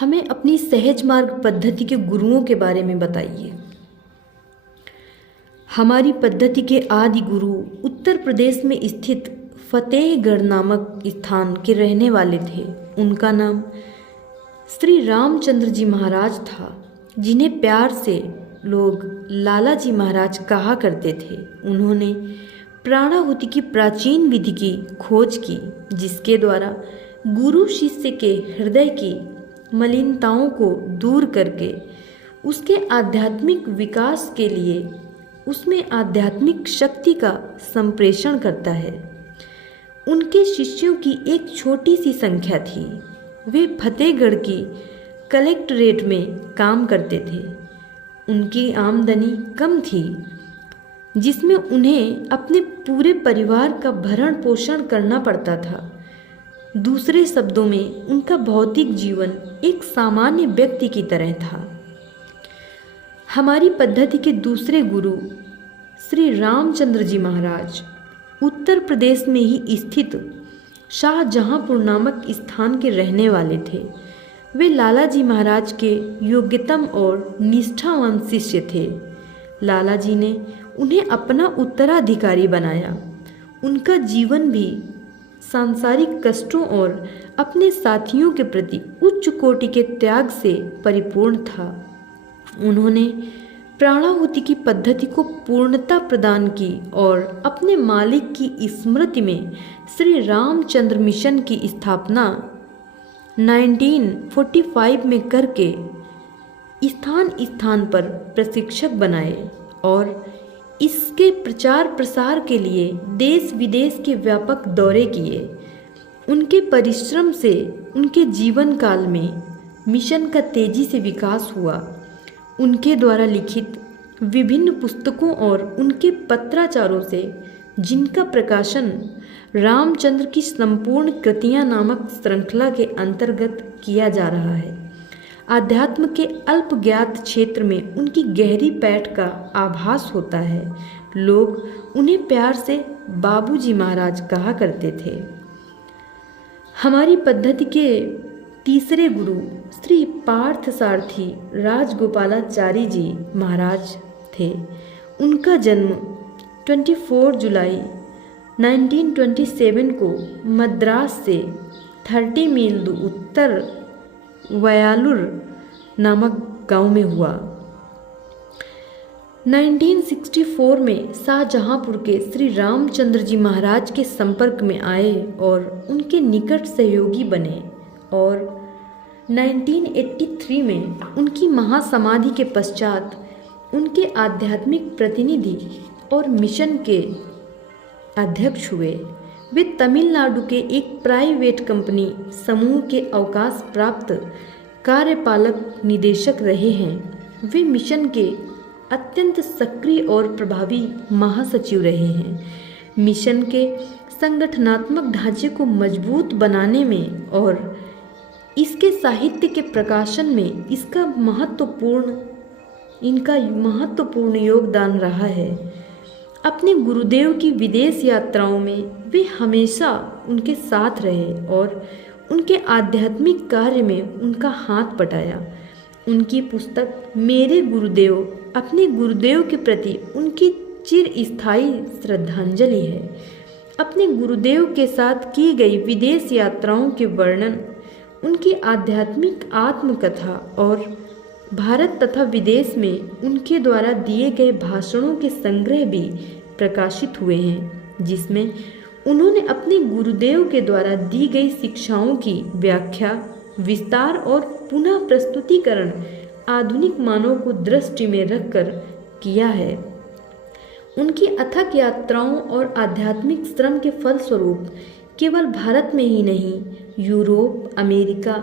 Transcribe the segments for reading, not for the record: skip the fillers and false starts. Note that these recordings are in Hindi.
हमें अपनी सहज मार्ग पद्धति के गुरुओं के बारे में बताइए। हमारी पद्धति के आदि गुरु उत्तर प्रदेश में स्थित फतेहगढ़ नामक स्थान के रहने वाले थे। उनका नाम श्री रामचंद्र जी महाराज था, जिन्हें प्यार से लोग लाला जी महाराज कहा करते थे। उन्होंने प्राणाहुति की प्राचीन विधि की खोज की, जिसके द्वारा गुरु शिष्य के हृदय की मलिनताओं को दूर करके उसके आध्यात्मिक विकास के लिए उसमें आध्यात्मिक शक्ति का संप्रेषण करता है। उनके शिष्यों की एक छोटी सी संख्या थी। वे फतेहगढ़ की कलेक्ट्रेट में काम करते थे। उनकी आमदनी कम थी, जिसमें उन्हें अपने पूरे परिवार का भरण पोषण करना पड़ता था। दूसरे शब्दों में उनका भौतिक जीवन एक सामान्य व्यक्ति की तरह था। हमारी पद्धति के दूसरे गुरु श्री रामचंद्र जी महाराज उत्तर प्रदेश में ही स्थित शाहजहांपुर नामक स्थान के रहने वाले थे। वे लाला जी महाराज के योग्यतम और निष्ठावान शिष्य थे। लाला जी ने उन्हें अपना उत्तराधिकारी बनाया। उनका जीवन भी सांसारिक कष्टों और अपने साथियों के प्रति उच्च कोटि के त्याग से परिपूर्ण था। उन्होंने प्राणाहुति की पद्धति को पूर्णता प्रदान की और अपने मालिक की स्मृति में श्री रामचंद्र मिशन की स्थापना 1945 में करके स्थान स्थान पर प्रशिक्षक बनाए और इसके प्रचार प्रसार के लिए देश विदेश के व्यापक दौरे किए। उनके परिश्रम से उनके जीवन काल में मिशन का तेजी से विकास हुआ। उनके द्वारा लिखित विभिन्न पुस्तकों और उनके पत्राचारों से, जिनका प्रकाशन रामचंद्र की संपूर्ण कृतियां नामक श्रृंखला के अंतर्गत किया जा रहा है, आध्यात्म के अल्प ज्ञात क्षेत्र में उनकी गहरी पैठ का आभास होता है। लोग उन्हें प्यार से बाबूजी महाराज कहा करते थे। हमारी पद्धति के तीसरे गुरु श्री पार्थसारथी राजगोपालाचारी जी महाराज थे। उनका जन्म 24 जुलाई 1927 को मद्रास से 30 मील उत्तर वयालुर नामक गांव में हुआ। 1964 में शाहजहांपुर के श्री रामचंद्र जी महाराज के संपर्क में आए और उनके निकट सहयोगी बने और 1983 में उनकी महासमाधि के पश्चात उनके आध्यात्मिक प्रतिनिधि और मिशन के अध्यक्ष हुए। वे तमिलनाडु के एक प्राइवेट कंपनी समूह के अवकाश प्राप्त कार्यपालक निदेशक रहे हैं। वे मिशन के अत्यंत सक्रिय और प्रभावी महासचिव रहे हैं। मिशन के संगठनात्मक ढांचे को मजबूत बनाने में और इसके साहित्य के प्रकाशन में इनका महत्वपूर्ण योगदान रहा है। अपने गुरुदेव की विदेश यात्राओं में वे हमेशा उनके साथ रहे और उनके आध्यात्मिक कार्य में उनका हाथ बटाया। उनकी पुस्तक मेरे गुरुदेव अपने गुरुदेव के प्रति उनकी चिरस्थायी श्रद्धांजलि है। अपने गुरुदेव के साथ की गई विदेश यात्राओं के वर्णन, उनकी आध्यात्मिक आत्मकथा और भारत तथा विदेश में उनके द्वारा दिए गए भाषणों के संग्रह भी प्रकाशित हुए हैं, जिसमें उन्होंने अपने गुरुदेव के द्वारा दी गई शिक्षाओं की व्याख्या, विस्तार और पुनः प्रस्तुतिकरण आधुनिक मानव को दृष्टि में रखकर किया है। उनकी अथक यात्राओं और आध्यात्मिक श्रम के फलस्वरूप केवल भारत में ही नहीं, यूरोप, अमेरिका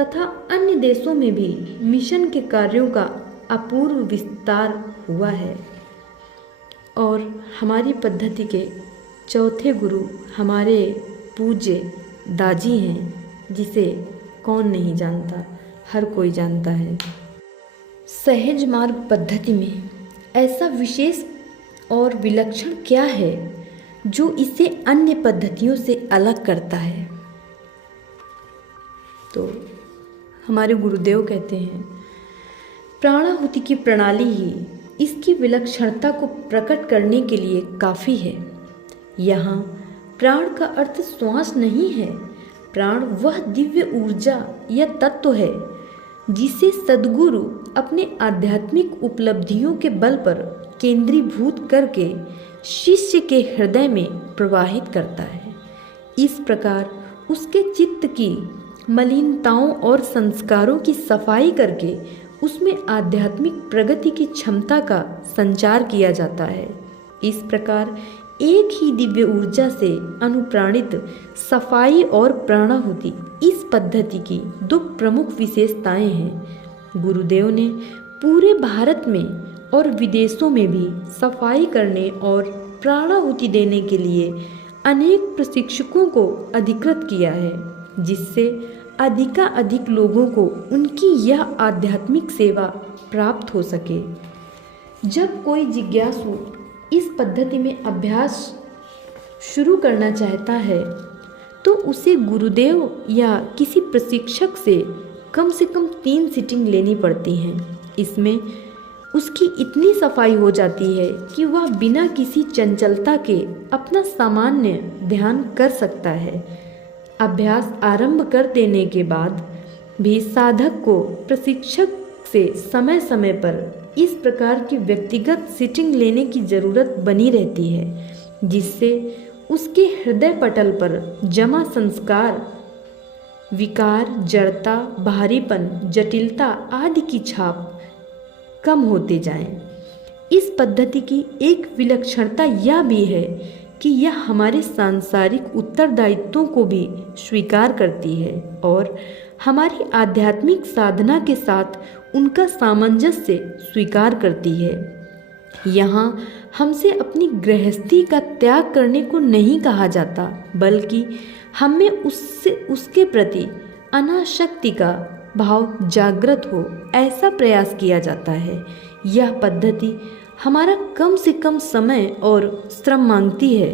तथा अन्य देशों में भी मिशन के कार्यों का अपूर्व विस्तार हुआ है। और हमारी पद्धति के चौथे गुरु हमारे पूज्य दाजी हैं, जिसे कौन नहीं जानता, हर कोई जानता है। सहज मार्ग पद्धति में ऐसा विशेष और विलक्षण क्या है जो इसे अन्य पद्धतियों से अलग करता है? तो हमारे गुरुदेव कहते हैं, प्राणाहुति की प्रणाली ही इसकी विलक्षणता को प्रकट करने के लिए काफ़ी है। यहाँ प्राण का अर्थ श्वास नहीं है। प्राण वह दिव्य ऊर्जा या तत्व है जिसे सद्गुरु अपने आध्यात्मिक उपलब्धियों के बल पर केंद्रीभूत करके शिष्य के हृदय में प्रवाहित करता है। इस प्रकार उसके चित्त की मलिनताओं और संस्कारों की सफाई करके उसमें आध्यात्मिक प्रगति की क्षमता का संचार किया जाता है। इस प्रकार एक ही दिव्य ऊर्जा से अनुप्राणित सफाई और प्राणाहुति इस पद्धति की दो प्रमुख विशेषताएं हैं। गुरुदेव ने पूरे भारत में और विदेशों में भी सफाई करने और प्राणाहुति देने के लिए अनेक प्रशिक्षकों को अधिकृत किया है, जिससे अधिकाधिक लोगों को उनकी यह आध्यात्मिक सेवा प्राप्त हो सके। जब कोई जिज्ञासु इस पद्धति में अभ्यास शुरू करना चाहता है तो उसे गुरुदेव या किसी प्रशिक्षक से कम 3 सीटिंग लेनी पड़ती हैं। इसमें उसकी इतनी सफाई हो जाती है कि वह बिना किसी चंचलता के अपना सामान्य ध्यान कर सकता है। अभ्यास आरंभ कर देने के बाद भी साधक को प्रशिक्षक से समय समय पर इस प्रकार की व्यक्तिगत सीटिंग लेने की जरूरत बनी रहती है, जिससे उसके हृदय पटल पर जमा संस्कार, विकार, जड़ता, भारीपन, जटिलता आदि की छाप कम होते जाएं। इस पद्धति की एक विलक्षणता यह भी है कि यह हमारे सांसारिक उत्तरदायित्वों को भी स्वीकार करती है और हमारी आध्यात्मिक साधना के साथ उनका सामंजस्य स्वीकार करती है। यहाँ हमसे अपनी गृहस्थी का त्याग करने को नहीं कहा जाता, बल्कि हमें उसके प्रति अनासक्ति का भाव जागृत हो ऐसा प्रयास किया जाता है। यह पद्धति हमारा कम से कम समय और श्रम मांगती है।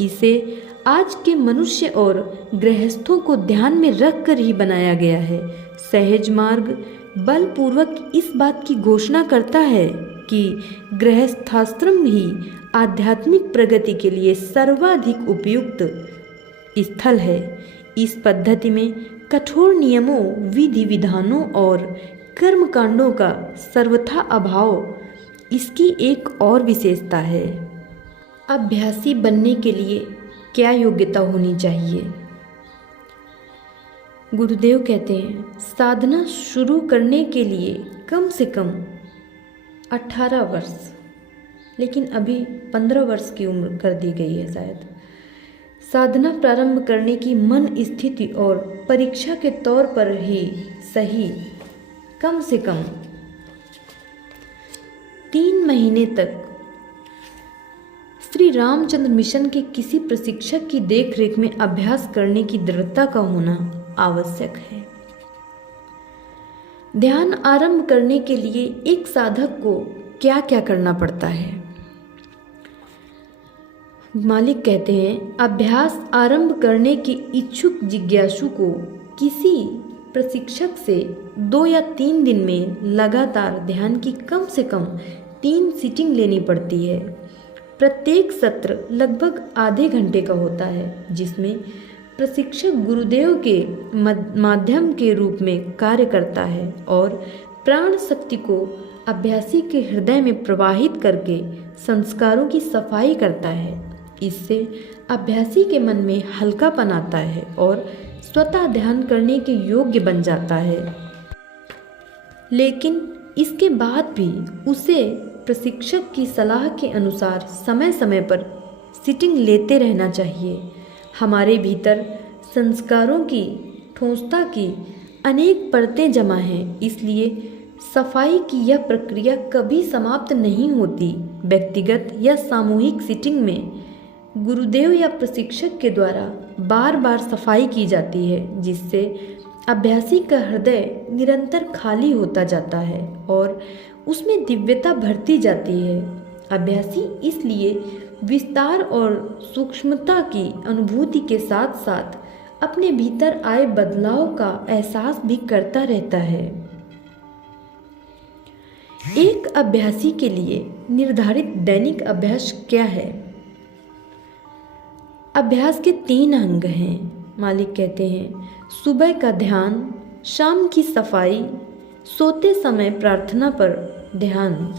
इसे आज के मनुष्य और गृहस्थों को ध्यान में रखकर ही बनाया गया है। सहज मार्ग बलपूर्वक इस बात की घोषणा करता है कि गृहस्थाश्रम ही आध्यात्मिक प्रगति के लिए सर्वाधिक उपयुक्त स्थल है। इस पद्धति में कठोर नियमों, विधि विधानों और कर्मकांडों का सर्वथा अभाव इसकी एक और विशेषता है। अभ्यासी बनने के लिए क्या योग्यता होनी चाहिए? गुरुदेव कहते हैं, साधना शुरू करने के लिए कम से कम 18 वर्ष, लेकिन अभी 15 वर्ष की उम्र कर दी गई है शायद, साधना प्रारंभ करने की मन स्थिति और परीक्षा के तौर पर ही सही कम से कम 3 महीने तक श्री रामचंद्र मिशन के किसी प्रशिक्षक की देखरेख में अभ्यास करने की दृढ़ता का होना आवश्यक है। ध्यान आरंभ करने के लिए एक साधक को क्या क्या करना पड़ता है? मालिक कहते हैं, अभ्यास आरंभ करने के इच्छुक जिज्ञासु को किसी प्रशिक्षक से 2 या 3 दिन में लगातार ध्यान की कम से कम 3 सीटिंग लेनी पड़ती है। प्रत्येक सत्र लगभग आधे घंटे का होता है, जिसमें प्रशिक्षक गुरुदेव के माध्यम के रूप में कार्य करता है और प्राण शक्ति को अभ्यासी के हृदय में प्रवाहित करके संस्कारों की सफाई करता है। इससे अभ्यासी के मन में हल्कापन आता है और स्वतः ध्यान करने के योग्य बन जाता है। लेकिन इसके बाद भी उसे प्रशिक्षक की सलाह के अनुसार समय समय पर सीटिंग लेते रहना चाहिए। हमारे भीतर संस्कारों की ठोसता की अनेक परतें जमा हैं, इसलिए सफाई की यह प्रक्रिया कभी समाप्त नहीं होती। व्यक्तिगत या सामूहिक सीटिंग में गुरुदेव या प्रशिक्षक के द्वारा बार बार सफाई की जाती है, जिससे अभ्यासी का हृदय निरंतर खाली होता जाता है और उसमें दिव्यता भरती जाती है। अभ्यासी इसलिए विस्तार और सूक्ष्मता की अनुभूति के साथ साथ अपने भीतर आए बदलाव का एहसास भी करता रहता है। एक अभ्यासी के लिए निर्धारित दैनिक अभ्यास क्या है? अभ्यास के 3 अंग हैं। मालिक कहते हैं, सुबह का ध्यान, शाम की सफाई, सोते समय प्रार्थना पर ध्यान।